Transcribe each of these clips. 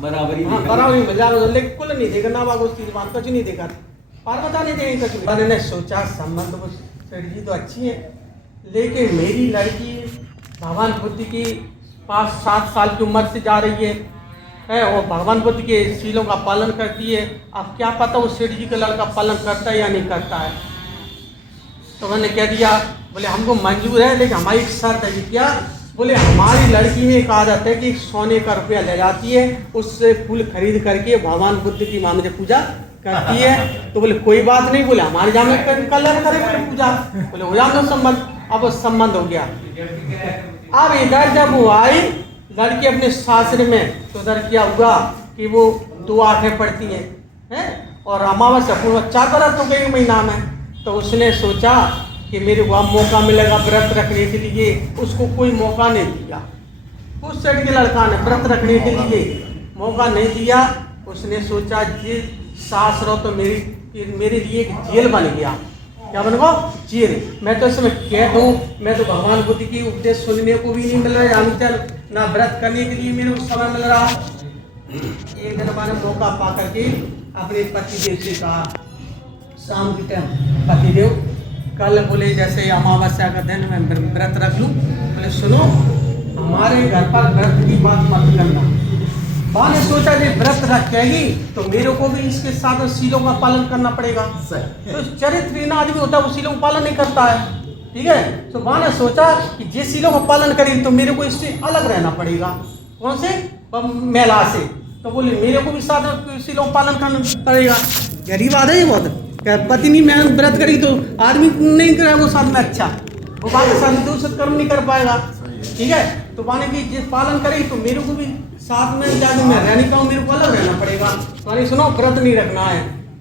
बराबरी हाँ बराबरी मजा लेकिन कुल नहीं देखा ना बाबू चीज बात कुछ नहीं देखा पार बता नहीं देंगे कुछ नहीं। मैंने सोचा संबंध को स्ट्रेटजी तो अच्छी है लेकिन मेरी लड़की भगवान बुद्ध की 5-7 साल की उम्र से जा रही है और भगवान बुद्ध के शीलों का पालन करती है। अब क्या पता वो सेठ जी का लड़का पालन करता है या नहीं करता है। तो मैंने कह दिया बोले हमको मंजूर है लेकिन हमारी एक शर्त है कि क्या बोले हमारी लड़की में एक आदत है कि सोने का रुपया ले जाती है उससे फूल खरीद करके भगवान बुद्ध की माँ में पूजा करती है। तो बोले कोई बात नहीं बोले हमारे यहाँ में कलर करे बोले पूजा बोले हो जाए संबंध। अब वो संबंध हो गया। अब इधर जब वो आई लड़की अपने सासरे में तो उधर क्या हुआ कि वो 2 आठें पढ़ती हैं और अमावस्या पूर्व 4 बरस हो गई महीना में। तो उसने सोचा कि मेरे को अब मौका मिलेगा व्रत रखने के लिए। उसको कोई मौका नहीं दिया। उस सेठ के लड़का ने व्रत रखने के लिए मौका नहीं दिया। उसने सोचा ये सास रहो तो मेरे लिए एक जेल बन गया। क्या बन गया जेल। मैं तो इसमें कह दूँ मैं तो भगवान बुद्ध की उपदेश सुनने को भी नहीं मिल रहा है ना व्रत करने के लिए मेरे को समय मिल रहा। एक दिन मैंने मौका पा करके अपने पतिदेव से कहा शाम के टाइम पतिदेव कल बोले जैसे अमावस्या का दिन मैं व्रत रख लूँ। बोले सुनो हमारे घर पर व्रत की बात मत करना। माँ ने सोचा कि व्रत रखेगी तो मेरे को भी इसके साथ शीलों का पालन करना पड़ेगा। तो चरित्रहीन आदमी होता है वो शीलों का पालन नहीं करता है। ठीक है तो माँ ने सोचा कि जिस शीलों का पालन करेगी तो मेरे को इससे अलग रहना पड़ेगा। कौन से महिला से। तो बोले मेरे को भी साथ शीलों का पालन करना पड़ेगा। गरीब आदमी है बहुत पत्नी में व्रत करेगी तो आदमी नहीं करेगा वो साथ में अच्छा वो बात के साथ दूसरा कर्म नहीं कर पाएगा। ठीक है तो माने कि जिस पालन करेगी तो मेरे को भी साथ में जाके मैं रहने का हूँ मेरे को अलग रहना पड़ेगा। माने सुनो व्रत नहीं रखना है।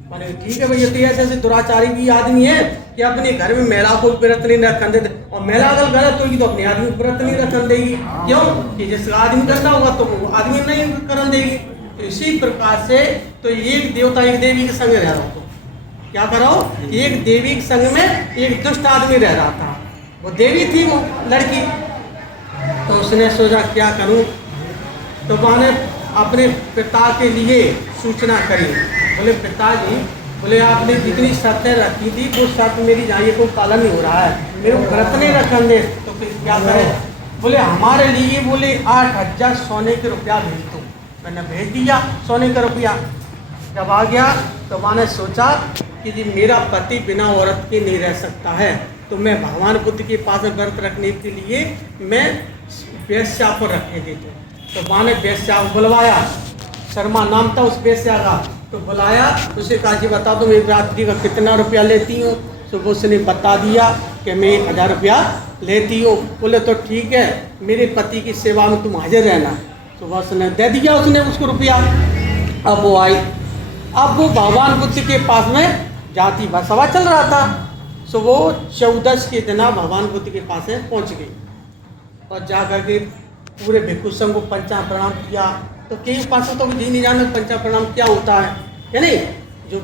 माने ठीक है भैया तो ऐसे दुराचारी भी आदमी है कि अपने घर में महिला को व्रत नहीं रखने देते और महिला अगर गलत होगी तो अपने आदमी व्रत नहीं रखने देगी। क्यों कि जैसे आदमी करना होगा तो वो आदमी नहीं करने देगी। तो इसी प्रकार से तो एक देवता एक देवी के संग रह रहा। क्या करो एक देवी के संग में एक दुष्ट आदमी रह रहा था। वो देवी थी वो लड़की। तो उसने सोचा क्या करूं। तो मैंने अपने पिता के लिए सूचना करी। बोले पिताजी बोले आपने जितनी शर्तें रखी थी वो शर्त मेरी जाइए को पालन नहीं हो रहा है मेरे को व्रत नहीं रखने दे। तो फिर क्या करें। बोले हमारे लिए बोले 8,000 सोने के रुपया भेज दो। मैंने भेज दिया सोने का रुपया। जब आ गया तो मैंने सोचा कि जी मेरा पति बिना औरत के नहीं रह सकता है तो मैं भगवान बुद्ध के पास व्रत रखने के लिए मैं वेश्या को रखने देती हूँ। तो माँ ने वेश्या को बुलवाया। शर्मा नाम था उस वेश्या का। तो बुलाया उसे कहा जी बता दो एक रात्रि का कितना रुपया लेती हूँ। तो उसने बता दिया कि मैं 1,000 रुपया लेती हूँ। बोले तो ठीक है मेरे पति की सेवा में तुम हाजिर रहना। तो बस ने दे दिया उसने उसको रुपया। अब वो आई। अब वो भगवान बुद्ध के पास में जाति सभा चल रहा था। सो वो 14 के दिन भगवान बुद्ध के पास में पहुँच गई और जा करके पूरे भिक्षु संघ को पंचा प्रणाम किया। तो कई पास तो जी नहीं जानते पंचा प्रणाम क्या होता है या नहीं। जो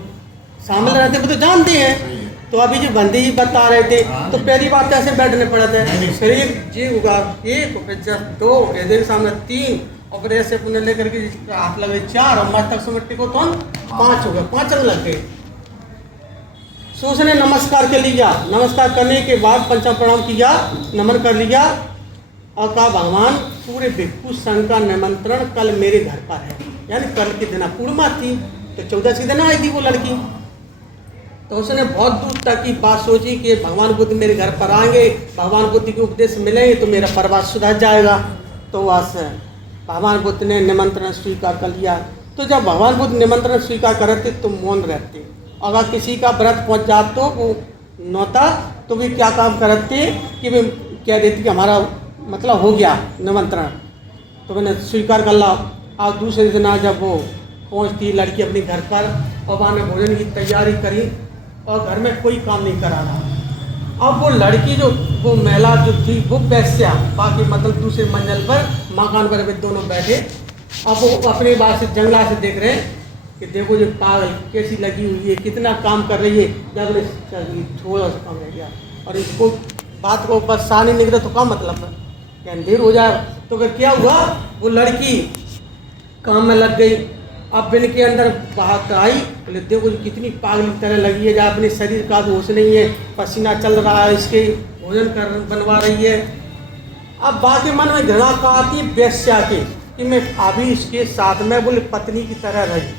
शामिल रहते हैं वो तो जानते हैं। तो अभी जो बंदी जी बता रहे थे तो पहली बात ऐसे बैठने पड़े थे। फिर एक जी होगा 1 फिर 2 इधर सामने 3 और फिर ऐसे पुण्य लेकर के हाथ लगे 4 और मस्तक समिट्टी को तो 5 हो गए 5 रंग लग गए। सो उसने नमस्कार कर लिया। नमस्कार करने के बाद पंचा प्रणाम किया नमन कर लिया और कहा भगवान पूरे भिक्षु संघ का निमंत्रण कल मेरे घर पर है। यानी कल के दिन पूर्णिमा थी तो 14 के दिन आई थी वो लड़की। तो उसने बहुत दूर तक की बात सोची कि भगवान बुद्ध मेरे घर पर आएंगे भगवान बुद्ध के उपदेश मिलेंगे तो मेरा परिवार सुधर जाएगा। तो बस भगवान बुद्ध ने निमंत्रण स्वीकार कर लिया। तो जब भगवान बुद्ध निमंत्रण स्वीकार करते तो मौन रहते। अगर किसी का व्रत पहुंच जाता तो वो नौता तो भी क्या काम करते कि वे कह देती कि हमारा मतलब हो गया निमंत्रण। तो मैंने स्वीकार कर ला। अब दूसरे दिन जब वो पहुंचती लड़की अपने घर पर और वहाँ भोजन की तैयारी करी और घर में कोई काम नहीं करा रहा। अब वो लड़की जो वो महिला जो थी वो वैश्या बाकी मतलब दूसरे मंजिल पर मकान पर वे दोनों बैठे। अब वो अपने बात से जंगला से देख रहे हैं कि देखो जो पागल कैसी लगी हुई है कितना काम कर रही है। जब थोड़ा सा काम रह गया और इसको बात को परेशान नहीं निकले तो क्या मतलब है क्या देर हो जाए। तो फिर क्या हुआ वो लड़की काम में लग गई। अब बिन के अंदर बात आई, बोले देखो जी कितनी पागल की तरह लगी है, जहाँ अपने शरीर का होश नहीं है, पसीना चल रहा है, इसके भोजन कर बनवा रही है। अब बात के मन में घृणा का आती है वेश्या के कि मैं अभी इसके साथ में बोले पत्नी की तरह रही,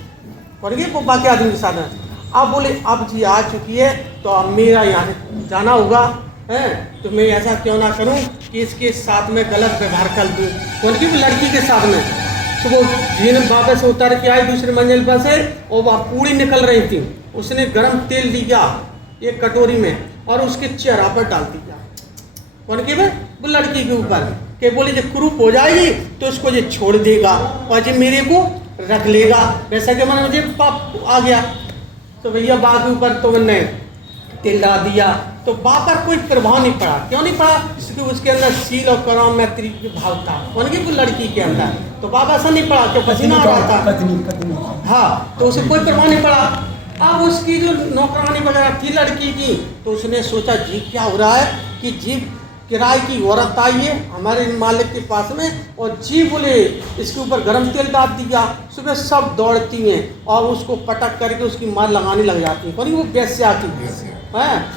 और ये वो बाकी आदमी के साथ में। अब बोले अब जी आ चुकी है तो अब मेरा यहाँ से जाना होगा, है तो मैं ऐसा क्यों ना करूँ कि इसके साथ में गलत व्यवहार कर दूँ। उनकी भी लड़की के साथ में सुबह झील वापस से उतर के आई दूसरी मंजिल पर से, और वह पूरी निकल रही थी। उसने गर्म तेल लिया एक कटोरी में और उसके चेहरा पर डाल दिया, उनके में वो लड़की के ऊपर, के बोले जब क्रूप हो जाएगी तो इसको ये छोड़ देगा और जो मेरे को रख लेगा। वैसा के मन मुझे पाप आ गया, तो भैया बात के ऊपर तो मैंने तेल डाल दिया, तो बाप पर कोई प्रभाव नहीं पड़ा। क्यों नहीं पड़ा? क्योंकि उसके अंदर शील और करुणा मैत्री के भाव था, उनकी वो लड़की के अंदर, तो बाप ऐसा नहीं पड़ा कि पसीना आ रहा था। हाँ, तो उसे कोई प्रभाव नहीं पड़ा। अब उसकी जो नौकरानी वगैरह थी लड़की की, तो उसने सोचा जी क्या हो रहा है कि जी किराए की औरत आई है हमारे मालिक के पास में, और जी बोले इसके ऊपर गर्म तेल डाल दिया। सुबह सब दौड़ती हैं और उसको पटक करके उसकी मार लगाने लग जाती है, पर वो वेश्या की है,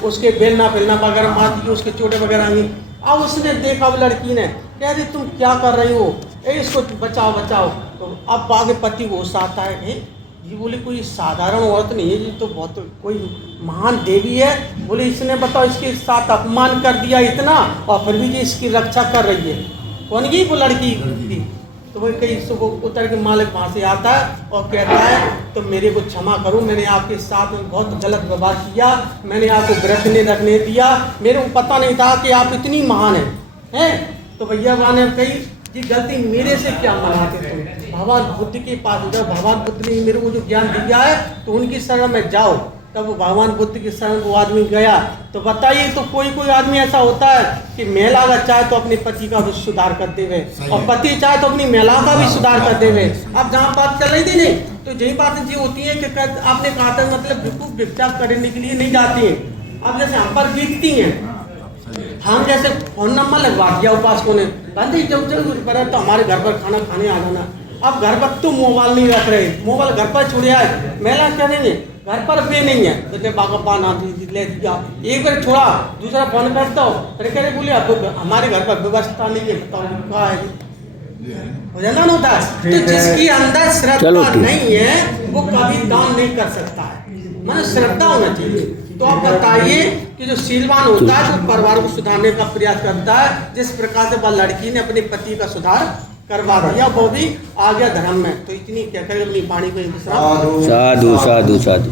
उसके बेलना बेलना वगैरह मारती है, उसके चोटे वगैरह आई। अब उसने देखा, वो लड़की ने कह दी तुम क्या कर रही हो, इसको बचाओ बचाओ। तो अब आगे पति होश आता है कि ये बोली कोई साधारण औरत नहीं है, ये तो बहुत कोई महान देवी है। बोले इसने बताओ इसके साथ अपमान कर दिया इतना, और फिर भी ये इसकी रक्षा कर रही है। कौन की? वो लड़की थी। तो वो कहीं सुबह उतर के मालिक वहाँ से आता है और कहता है तो मेरे को क्षमा करो, मैंने आपके साथ में बहुत गलत व्यवहार किया, मैंने आपको व्रत नहीं रखने दिया, मेरे को पता नहीं था कि आप इतनी महान हैं। तो भैया ने कही जी गलती मेरे से क्या मनाते तुम, भगवान बुद्ध के पास जाओ, भगवान बुद्ध ने मेरे को जो ज्ञान दिया है तो उनकी शरण में जाओ। तब भगवान बुद्ध की शरण वो आदमी गया। तो बताइए, तो कोई कोई आदमी ऐसा होता है कि महिला अगर चाहे तो अपने पति का भी सुधार कर देवे, और पति चाहे तो अपनी महिला का भी सुधार कर देवे। अब जहाँ बात चल रही थी नहीं, तो यही बात जी होती है कि आपने कहा था मतलब बिल्कुल भिक्षा करने के लिए नहीं जाती है। अब जैसे हम पर बीतती हैं, हम जैसे फोन नंबर लगवा दिया उपासकों ने, बंदी जब तो हमारे घर पर खाना खाने आ जाना। अब घर पर तो मोबाइल नहीं रख रहे, मोबाइल घर पर छुड़े आए, महिला क्या नहीं है घर पर भी नहीं है, तो बागबान आदमी ले दिया, एक बार छोड़ा दूसरा फोन करता हो, फिर कह रहे बोले अब हमारे घर पर व्यवस्था नहीं है, बताओ क्या है हो जाना ना होता है। तो जिसकी अंदर श्रद्धा नहीं है वो कभी दान नहीं कर सकता है, मतलब श्रद्धा होना चाहिए। तो आप बताइए कि जो शीलवान होता है वो परिवार को सुधारने का प्रयास करता है, जिस प्रकार से वह लड़की ने अपने पति का सुधार करवा दिया, वो भी आ गया धर्म में। तो इतनी क्या करें अपनी वाणी को साधु साधु साधु साधु।